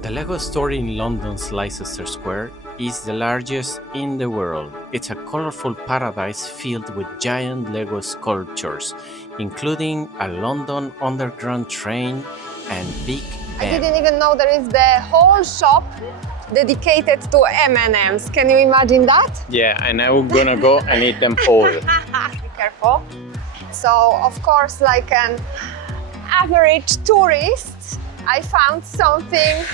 The Lego store in London's Leicester Square is the largest in the world. It's a colorful paradise filled with giant Lego sculptures, including a London Underground train and Big I Ben. didn't even know there is the whole shop dedicated to M&Ms. Can you imagine that? Yeah, and I'm gonna go and eat them all. Be careful. So, of course, like an average tourist, I found something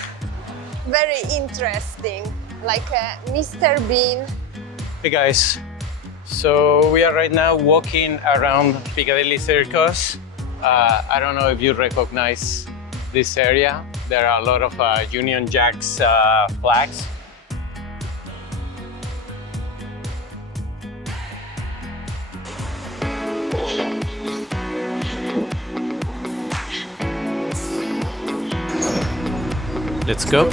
very interesting, like a Mr. Bean. Hey guys, so we are right now walking around Piccadilly Circus. I don't know if you recognize this area. There are a lot of Union Jacks flags. Let's go.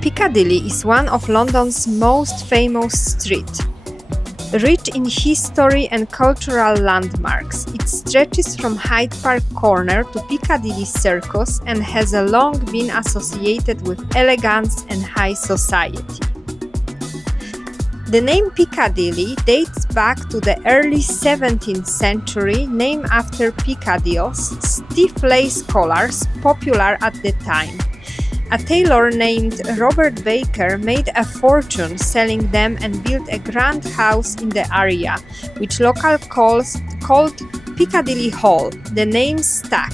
Piccadilly is one of London's most famous streets. Rich in history and cultural landmarks, it stretches from Hyde Park Corner to Piccadilly Circus and has long been associated with elegance and high society. The name Piccadilly dates back to the early 17th century, named after Piccadilly's stiff lace collars, popular at the time. A tailor named Robert Baker made a fortune selling them and built a grand house in the area, which locals called Piccadilly Hall. The name stuck.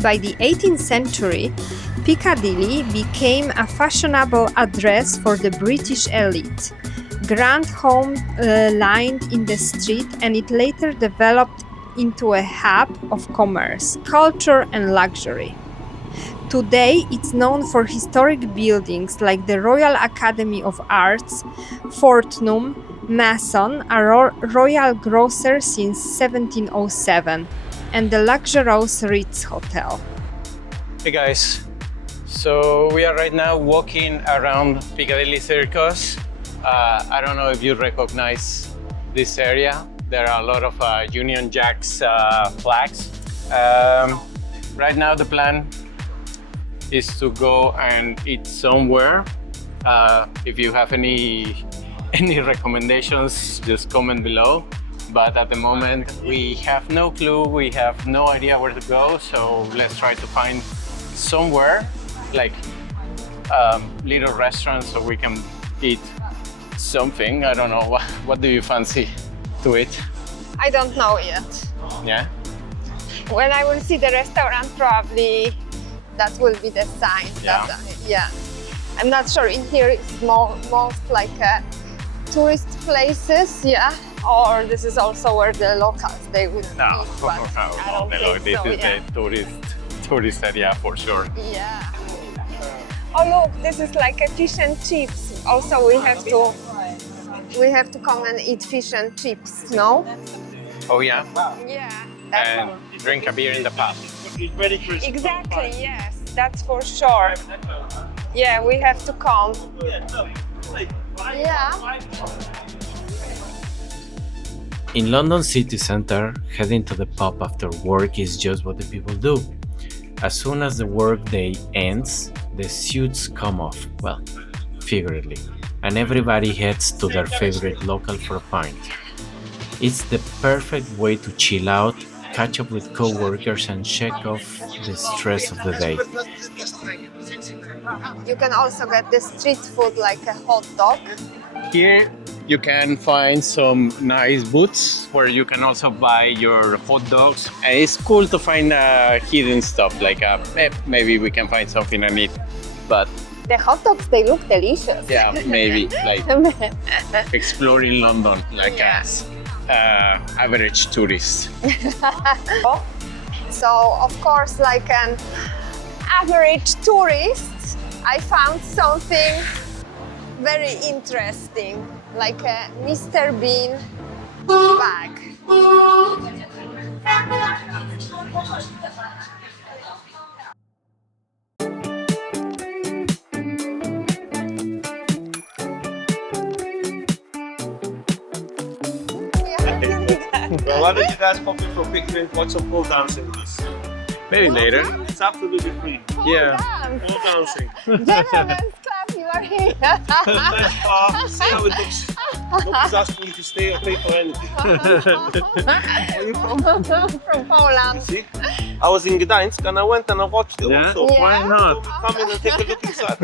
By the 18th century, Piccadilly became a fashionable address for the British elite. Grand homes lined in the street, and it later developed into a hub of commerce, culture, and luxury. Today, it's known for historic buildings like the Royal Academy of Arts, Fortnum, Mason, a royal grocer since 1707, and the luxurious Ritz Hotel. Hey guys, so we are right now walking around Piccadilly Circus. I don't know if you recognize this area. There are a lot of Union Jacks flags. Right now the plan is to go and eat somewhere. If you have any recommendations, just comment below. But at the moment, we have no clue, we have no idea where to go, so let's try to find somewhere, like little restaurants, so we can eat something. I don't know, what do you fancy to eat? I don't know yet. Yeah? When I will see the restaurant, probably that will be the sign. Yeah. Yeah. I'm not sure. In here, it's most like tourist places, yeah. Or this is also where the locals they will eat. No, this is yeah. the tourist area for sure. Yeah. Oh look, this is like a fish and chips. Also, we have to come and eat fish and chips. No? Oh yeah? Yeah. And drink a beer in the pub. Exactly, yes, that's for sure. Yeah, we have to come. Yeah. In London city centre, heading to the pub after work is just what the people do. As soon as the workday ends, the suits come off, well, figuratively, and everybody heads to their favorite local for a pint. It's the perfect way to chill out, catch up with co-workers and shake off the stress of the day. You can also get the street food like a hot dog. Here you can find some nice booths where you can also buy your hot dogs. And it's cool to find hidden stuff, like maybe we can find something and eat, but The hot dogs, they look delicious. yeah, maybe like exploring London like as average tourist. So, of course, like an average tourist, I found something very interesting, like a Mr. Bean bag. Well, why don't you guys pop in for a quick drink, watch some pole dancing with us? Maybe later. It's absolutely free. Yeah. Pole dancing. Gentlemen's club, you are here. Nice bar. See how it looks. Nobody's asking you to stay or pay for anything. Where are you from? From Poland. See? I was in Gdańsk and I went and I watched it Yeah? also. Why not? Come in and take a look inside.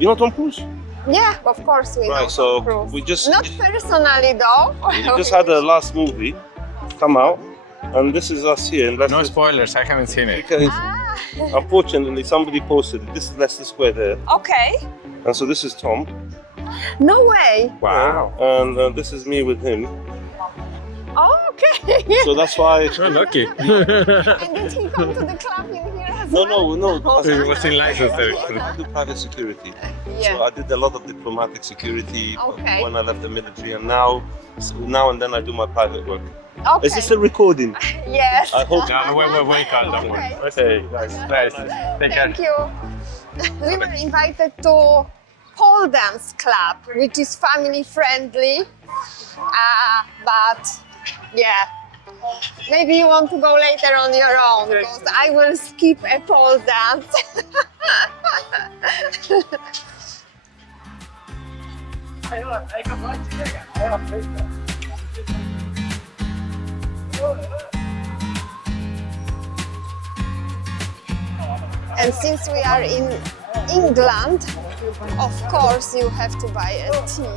You know Tom Cruise? Yeah, of course we know. Right, so Cruise. we just Not personally though. we just had the last movie come out, and this is us here in Leicester. No spoilers, I haven't seen it. Because Ah, unfortunately somebody posted it. This is Leicester Square there, okay. and so this is Tom. No way. Wow. And this is me with him. Okay. So that's why. So lucky. And did he come to the club in here as No, well? no. He was in Leicester. I do private security. Yeah. So I did a lot of diplomatic security Okay. when I left the military, and now and then I do my private work. Okay. Is this a recording? Yes. I hope. No, we call them. Okay. Okay, guys. Nice. Take care. Thank you. We were invited to pole dance club, which is family friendly. But yeah, maybe you want to go later on your own, because I will skip a pole dance. And since we are in England, of course you have to buy a tea.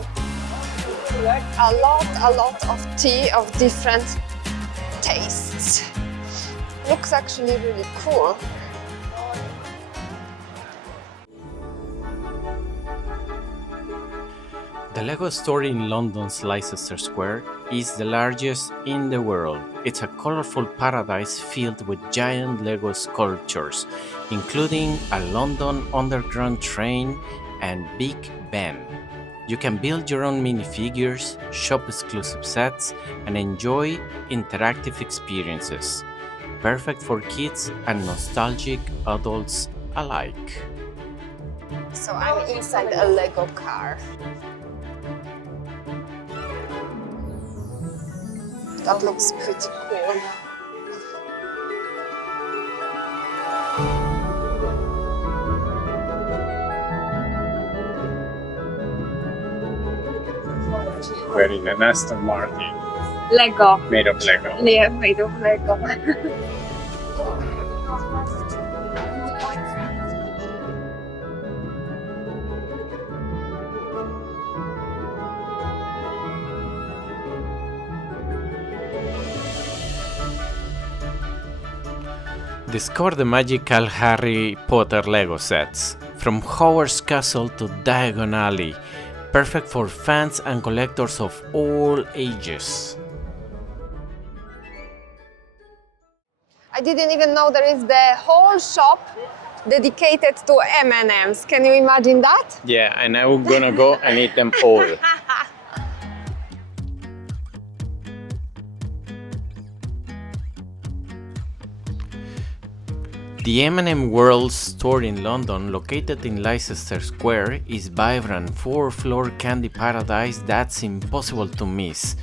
A lot of tea of different tastes. Looks actually really cool. The Lego store in London's Leicester Square is the largest in the world. It's a colorful paradise filled with giant Lego sculptures, including a London Underground train and Big Ben. You can build your own minifigures, shop exclusive sets, and enjoy interactive experiences. Perfect for kids and nostalgic adults alike. So I'm inside a Lego car. That looks pretty cool. We're in an Aston Martin Lego. made of Lego. Yeah, made of Lego. Discover the magical Harry Potter Lego sets, from Hogwarts Castle to Diagon Alley, perfect for fans and collectors of all ages. I didn't even know there is the whole shop dedicated to M&Ms. Can you imagine that? Yeah, and I'm gonna go and eat them all. The M&M World store in London, located in Leicester Square, is vibrant four-floor candy paradise that's impossible to miss.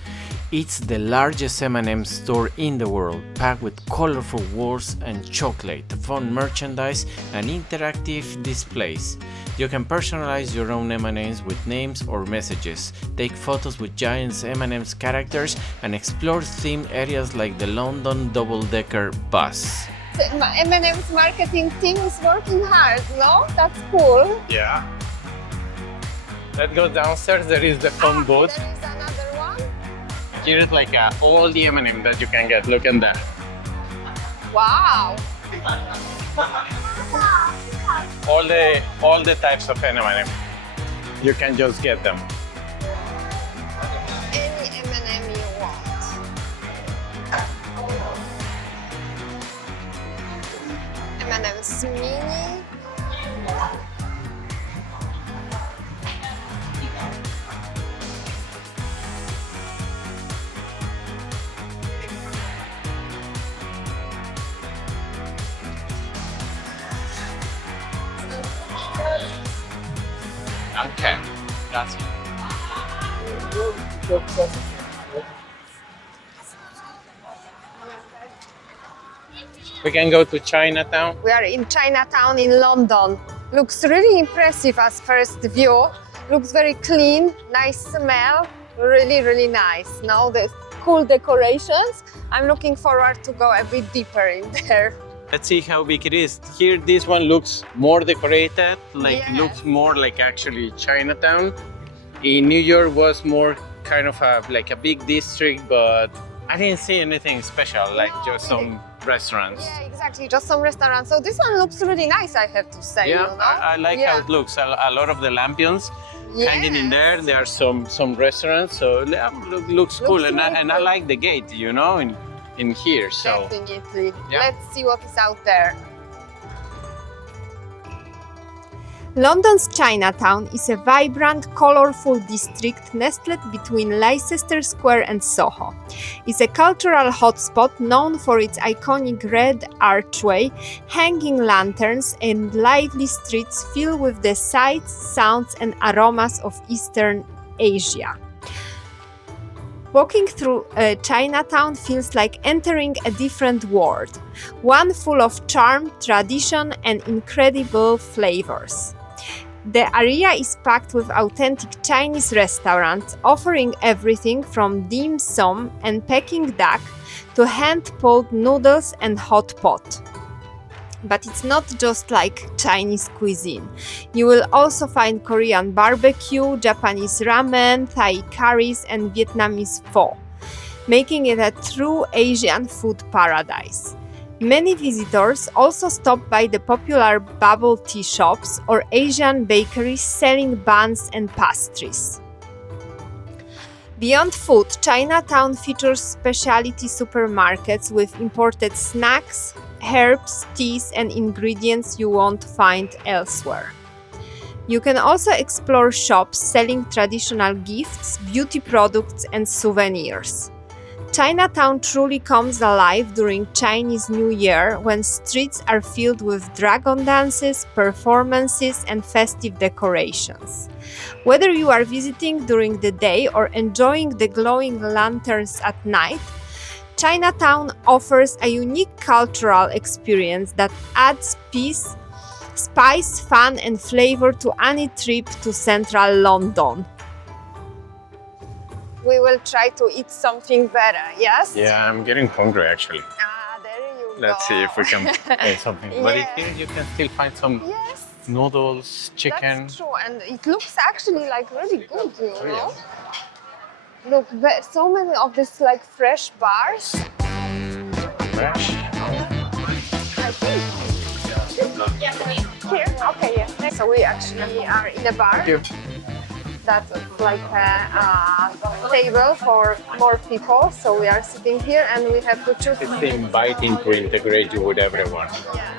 It's the largest M&M store in the world, packed with colorful walls and chocolate, fun merchandise, and interactive displays. You can personalize your own M&Ms with names or messages, take photos with giant M&M's characters, and explore themed areas like the London double-decker bus. M&M's marketing team is working hard, no? That's cool. Yeah. Let's go downstairs. There is the phone booth. There is another one. Here is like all the M&M that you can get. Look at that. Wow. All the types of M&M. You can just get them. Any M&M you want. M&M's mini. Okay, that's we can go to Chinatown. We are in Chinatown in London. Looks really impressive as first view. Looks very clean, nice smell, really, really nice. Now the cool decorations. I'm looking forward to go a bit deeper in there. Let's see how big it is. Here, this one looks more decorated, like Yes. looks more like actually Chinatown. In New York was more kind of like a big district, but I didn't see anything special, like No, just really. some restaurants. Yeah, exactly. Just some restaurants. So this one looks really nice, I have to say. Yeah, you know? I like how it looks. A lot of the lampions hanging in Yes. there. There are some restaurants, so yeah, looks cool. And really I cool. like the gate, you know, in here. So Definitely. Yeah. Let's see what is out there. London's Chinatown is a vibrant, colorful district nestled between Leicester Square and Soho. It's a cultural hotspot known for its iconic red archway, hanging lanterns, and lively streets filled with the sights, sounds, and aromas of Eastern Asia. Walking through Chinatown feels like entering a different world, one full of charm, tradition, and incredible flavors. The area is packed with authentic Chinese restaurants offering everything from dim sum and Peking duck to hand-pulled noodles and hot pot. But it's not just like Chinese cuisine. You will also find Korean barbecue, Japanese ramen, Thai curries, and Vietnamese pho, making it a true Asian food paradise. Many visitors also stop by the popular bubble tea shops or Asian bakeries selling buns and pastries. Beyond food, Chinatown features specialty supermarkets with imported snacks, herbs, teas, and ingredients you won't find elsewhere. You can also explore shops selling traditional gifts, beauty products, and souvenirs. Chinatown truly comes alive during Chinese New Year when streets are filled with dragon dances, performances, and festive decorations. Whether you are visiting during the day or enjoying the glowing lanterns at night, Chinatown offers a unique cultural experience that adds peace, spice, fun, and flavor to any trip to central London. We will try to eat something better, yes? yeah, I'm getting hungry actually. Ah, there you go. Let's see if we can eat something. But Yeah. here you can still find some Yes, noodles, chicken. that's true, and it looks actually like really good, you Oh, know? Look, so many of these like fresh bars. Fresh. I think. Here? Okay, yes. So we actually are in a bar. Thank you. That's like a table for more people. So we are sitting here and we have to choose. It's inviting to integrate you with everyone. Yeah.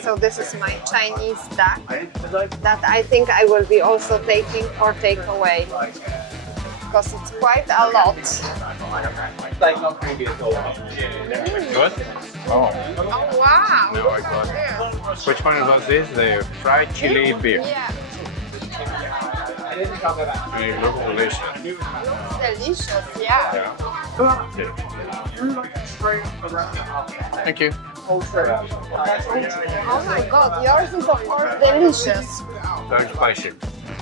So this is my Chinese duck that I think I will be also taking for takeaway because it's quite a lot. Good? Oh. Oh wow! No, I got it. Which one was this? The fried chili beef. Yeah, It looks delicious. delicious. Yeah. Yeah. Okay. Thank you. Oh my God, yours is of course delicious. Very spicy.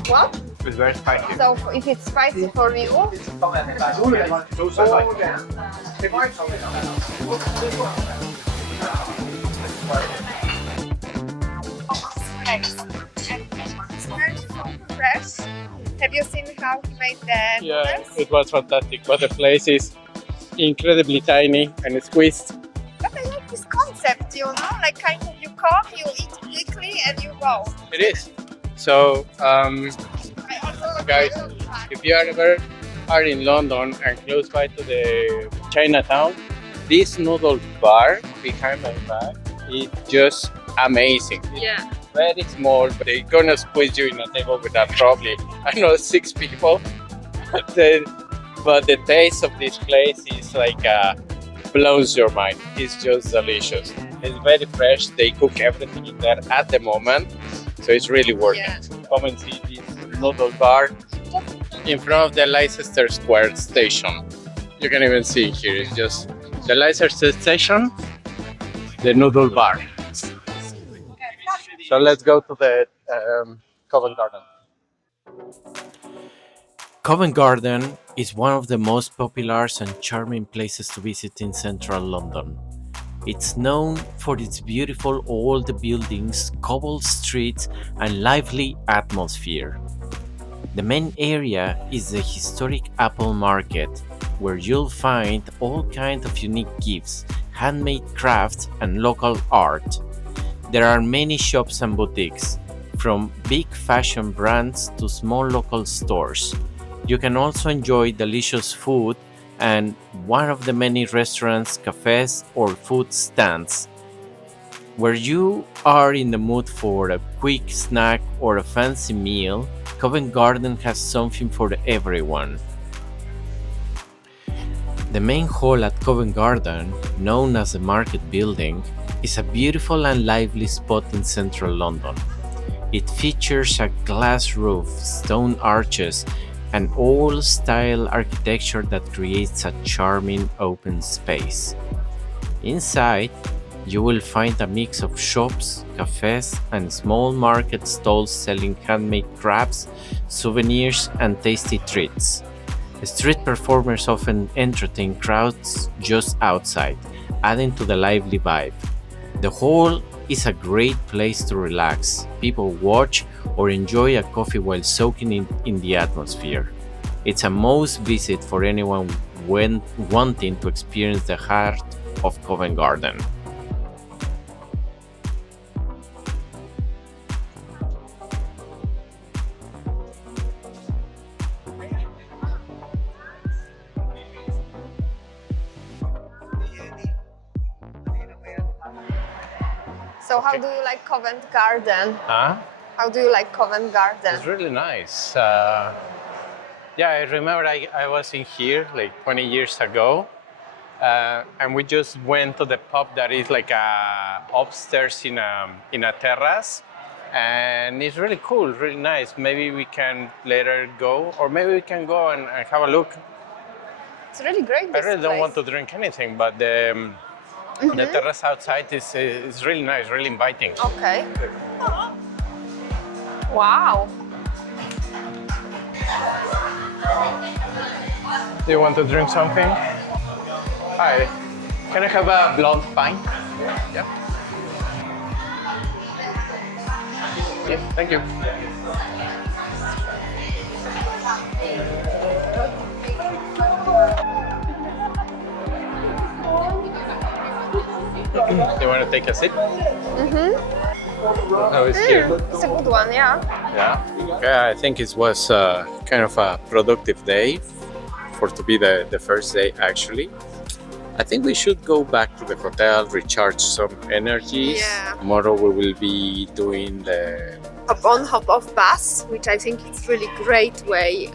What? It's very spicy. So if it's spicy for you, fresh. Have you seen how he made the Yeah, noodles? it was fantastic, but the place is incredibly tiny and squeezed. But I like this concept, you know, like kind of you come, you eat quickly, and you go. It is. So, I also guys, if you are in London and close by to the Chinatown, this noodle bar behind my back is just amazing. yeah. Very small, but they're gonna squeeze you in a table with that probably, I don't know, 6 people. But the taste of this place is like blows your mind. It's just delicious. It's very fresh. They cook everything in there at the moment, so it's really worth it. Come and see this Nood Bar in front of the Leicester Square station. You can even see it here. It's just the Leicester station, the Nood Bar. So let's go to the Covent Garden. Covent Garden is one of the most popular and charming places to visit in central London. It's known for its beautiful old buildings, cobbled streets, and lively atmosphere. The main area is the historic Apple Market, where you'll find all kinds of unique gifts, handmade crafts, and local art. There are many shops and boutiques, from big fashion brands to small local stores. You can also enjoy delicious food and one of the many restaurants, cafes, or food stands. Where you are in the mood for a quick snack or a fancy meal, Covent Garden has something for everyone. The main hall at Covent Garden, known as the Market Building, is a beautiful and lively spot in central London. It features a glass roof, stone arches, and old-style architecture that creates a charming open space. Inside, you will find a mix of shops, cafes, and small market stalls selling handmade crafts, souvenirs, and tasty treats. Street performers often entertain crowds just outside, adding to the lively vibe. The hall is a great place to relax, people watch, or enjoy a coffee while soaking in the atmosphere. It's a must visit for anyone wanting to experience the heart of Covent Garden. So how do you like Covent Garden? Huh? How do you like Covent Garden? It's really nice. Yeah, I remember I was in here like 20 years ago, and we just went to the pub that is like upstairs in a terrace, and it's really cool, really nice. Maybe we can later go, or maybe we can go and have a look. It's really great. I really don't want to drink anything, but the terrace outside is really nice, really inviting. Okay. Wow. Do you want to drink something? Hi. Can I have a blonde pint? Yeah. Yeah, thank you. You want to take a sip? How is here? It's a good one, yeah. Yeah, I think it was kind of a productive day for to be the first day actually. I think we should go back to the hotel, recharge some energies. Yeah. Tomorrow we will be doing the Hop on, hop off bus, which I think is really great way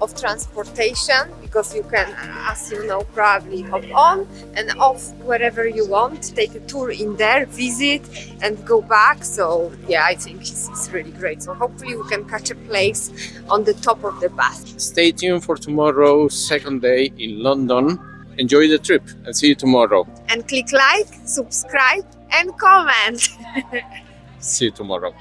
of transportation, because you can, as you know, probably hop on and off wherever you want, take a tour in there, visit and go back. So yeah, I think it's really great. So hopefully we can catch a place on the top of the bus. Stay tuned for tomorrow's second day in London. Enjoy the trip and see you tomorrow. And click like, subscribe and comment. See you tomorrow.